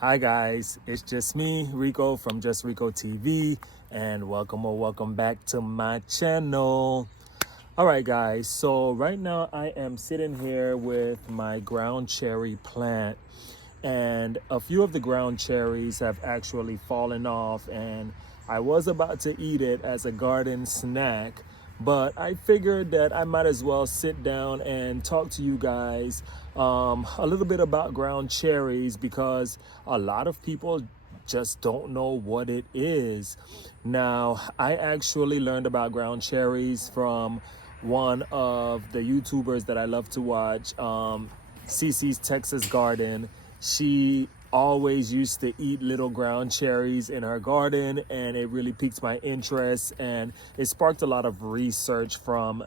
Hi guys, it's just me, Rico from JustReikkoTV, and welcome back to my channel. All right guys, so right now I am sitting here with my ground cherry plant, and a few of the ground cherries have actually fallen off, and I was about to eat it as a garden snack, but I figured that I might as well sit down and talk to you guys a little bit about ground cherries, because a lot of people just don't know what it is. Now, I actually learned about ground cherries from one of the YouTubers that I love to watch, CC's Texas Garden. She always used to eat little ground cherries in her garden, and it really piqued my interest, and it sparked a lot of research from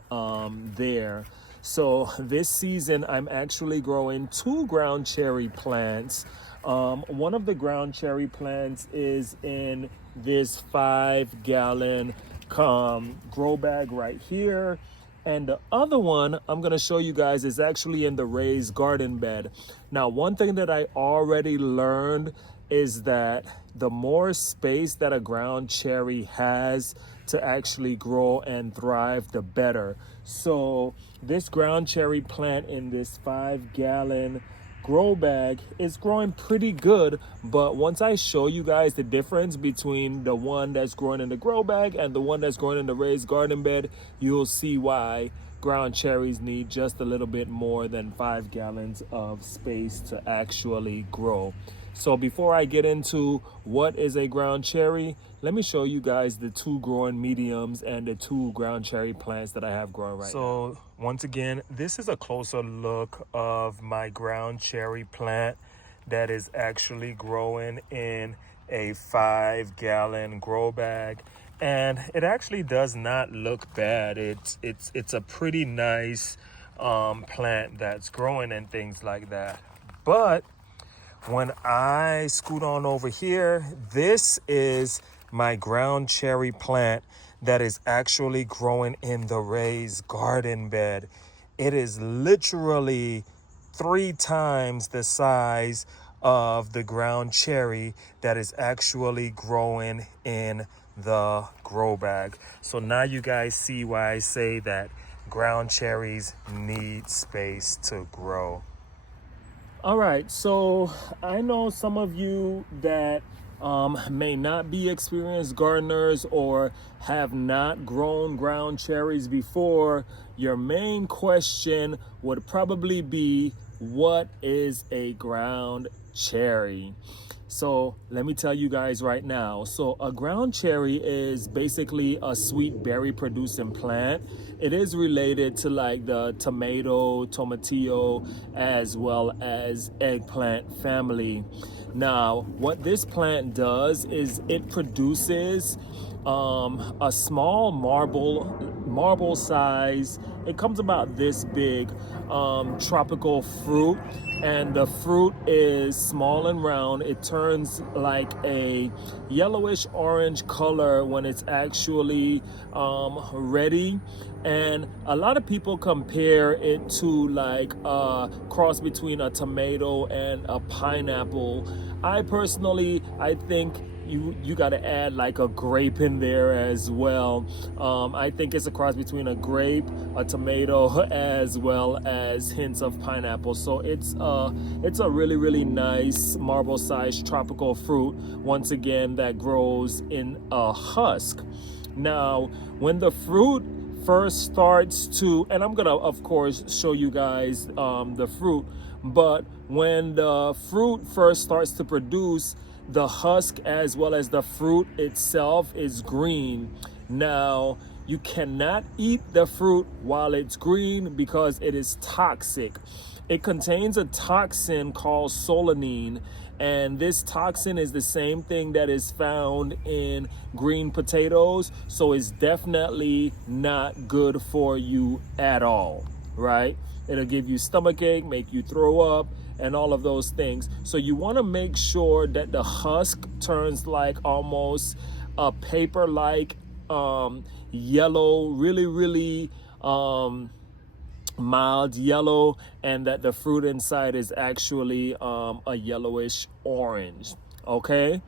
there. So this season I'm actually growing 2 ground cherry plants. One of the ground cherry plants is in this 5-gallon grow bag right here, and the other one I'm gonna show you guys is actually in the raised garden bed. Now, one thing that I already learned is that the more space that a ground cherry has to actually grow and thrive, the better. So this ground cherry plant in this 5-gallon grow bag is growing pretty good, but once I show you guys the difference between the one that's growing in the grow bag and the one that's growing in the raised garden bed, you'll see why ground cherries need just a little bit more than 5 gallons of space to actually grow. So before I get into what is a ground cherry, let me show you guys the 2 growing mediums and the 2 ground cherry plants that I have growing right now. So once again, this is a closer look of my ground cherry plant that is actually growing in a 5-gallon grow bag, and it actually does not look bad. It's a pretty nice plant that's growing and things like that. But when I scoot on over here, this is my ground cherry plant that is actually growing in the raised garden bed. It is literally 3 times the size of the ground cherry that is actually growing in the grow bag. So now you guys see why I say that ground cherries need space to grow. All right, so I know some of you that may not be experienced gardeners or have not grown ground cherries before. Your main question would probably be, what is a ground cherry? So let me tell you guys right now. So a ground cherry is basically a sweet berry producing plant. It is related to like the tomatillo, as well as eggplant family. Now, what this plant does is it produces a small marble size, it comes about this big, tropical fruit, and the fruit is small and round. It turns like a yellowish orange color when it's actually ready, and a lot of people compare it to like a cross between a tomato and a pineapple. I think you got to add like a grape in there as well. I think it's a cross between a grape, a tomato, as well as hints of pineapple. So it's a really nice marble-sized tropical fruit, once again, that grows in a husk. Now, when the fruit first starts to, and I'm gonna of course show you guys the fruit, but when the fruit first starts to produce, the husk as well as the fruit itself is green. Now, you cannot eat the fruit while it's green because it is toxic. It contains a toxin called solanine, and this toxin is the same thing that is found in green potatoes, so it's definitely not good for you at all, right? It'll give you stomachache, make you throw up, and all of those things. So you want to make sure that the husk turns like almost a paper-like yellow, really mild yellow, and that the fruit inside is actually a yellowish orange. Okay.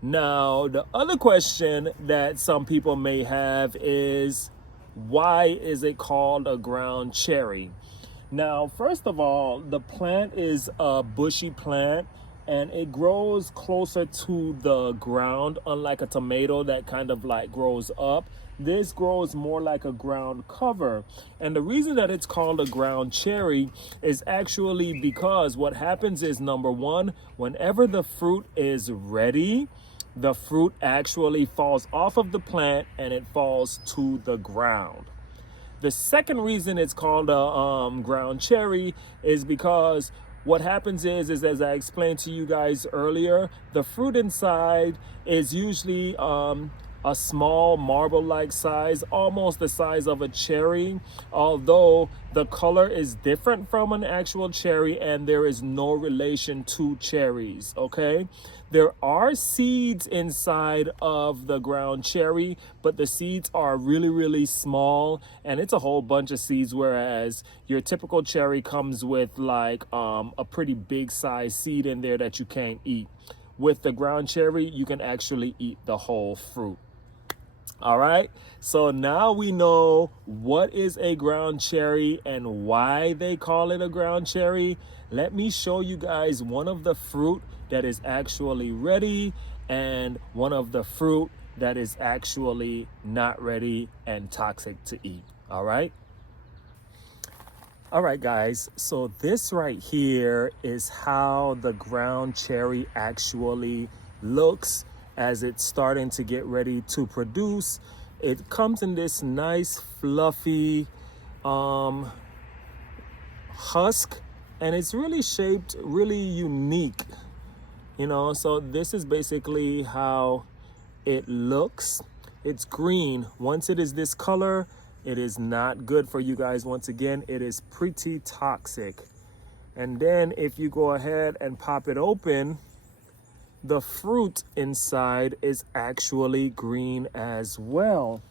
Now, the other question that some people may have is, why is it called a ground cherry? Now, first of all, the plant is a bushy plant and it grows closer to the ground, unlike a tomato that kind of like grows up. This grows more like a ground cover. And the reason that it's called a ground cherry is actually because what happens is, number one, whenever the fruit is ready, the fruit actually falls off of the plant and it falls to the ground. The second reason it's called a ground cherry is because what happens is as I explained to you guys earlier, the fruit inside is usually a small marble-like size, almost the size of a cherry, although the color is different from an actual cherry and there is no relation to cherries, okay? There are seeds inside of the ground cherry, but the seeds are really, really small, and it's a whole bunch of seeds, whereas your typical cherry comes with like a pretty big size seed in there that you can't eat. With the ground cherry, you can actually eat the whole fruit. All right, so now we know what is a ground cherry and why they call it a ground cherry. Let me show you guys one of the fruit that is actually ready and one of the fruit that is actually not ready and toxic to eat. All right. All right, guys, so this right here is how the ground cherry actually looks as it's starting to get ready to produce. It comes in this nice fluffy husk, and it's really shaped really unique, you know. So this is basically how it looks. It's green. Once it is this color, it is not good for you guys. Once again, it is pretty toxic. And then if you go ahead and pop it open, the fruit inside is actually green as well.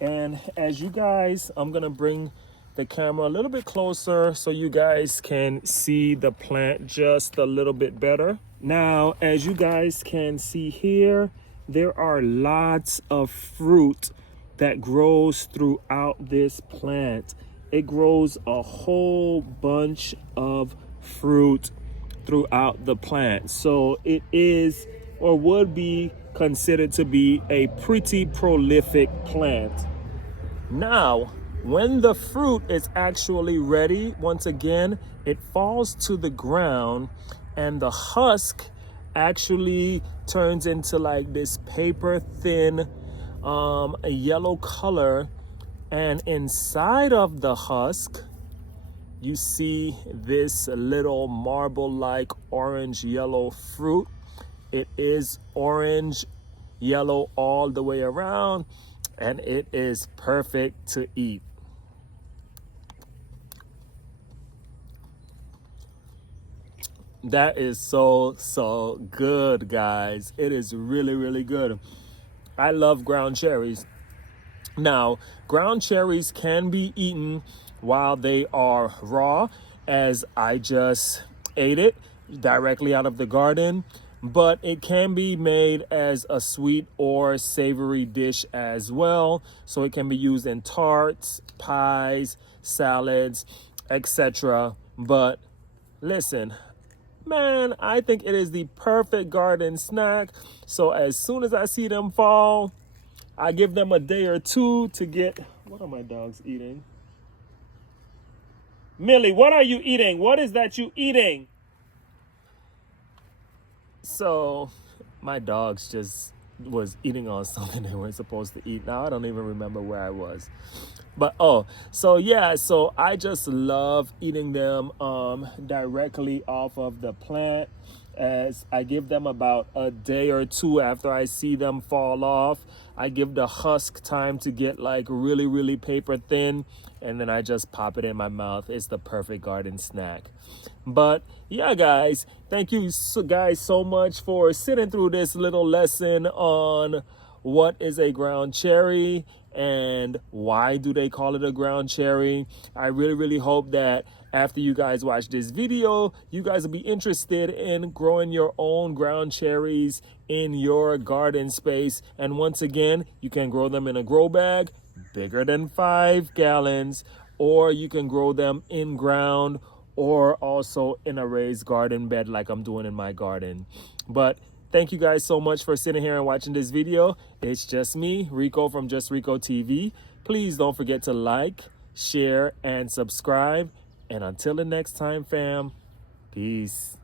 And as you guys, I'm gonna bring the camera a little bit closer so you guys can see the plant just a little bit better. Now, as you guys can see here, there are lots of fruit that grows throughout this plant. It grows a whole bunch of fruit throughout the plant. So it is, or would be considered to be, a pretty prolific plant. Now, when the fruit is actually ready, once again, it falls to the ground and the husk actually turns into like this paper thin a yellow color, and inside of the husk you see this little marble-like orange yellow fruit. It is orange yellow all the way around, and it is perfect to eat. That is so good, guys. It is really, really good. I love ground cherries. Now, ground cherries can be eaten while they are raw, as I just ate it directly out of the garden, but it can be made as a sweet or savory dish as well. So it can be used in tarts, pies, salads, etc. But listen, man, I think it is the perfect garden snack. So as soon as I see them fall, I give them a day or two to get... What are my dogs eating? Millie, what are you eating? What is that you eating? So my dogs just was eating on something they weren't supposed to eat. Now I don't even remember where I was. But so I just love eating them directly off of the plant, as I give them about a day or two after I see them fall off. I give the husk time to get like really, really paper thin, and then I just pop it in my mouth. It's the perfect garden snack. But yeah, guys, thank you guys so much for sitting through this little lesson on what is a ground cherry. and why do they call it a ground cherry. I really hope that after you guys watch this video, you guys will be interested in growing your own ground cherries in your garden space. And once again, you can grow them in a grow bag bigger than 5 gallons, or you can grow them in ground or also in a raised garden bed like I'm doing in my garden. But thank you guys so much for sitting here and watching this video. It's just me, Rico from JustReikkoTV. Please don't forget to like, share, and subscribe. And until the next time, fam, peace.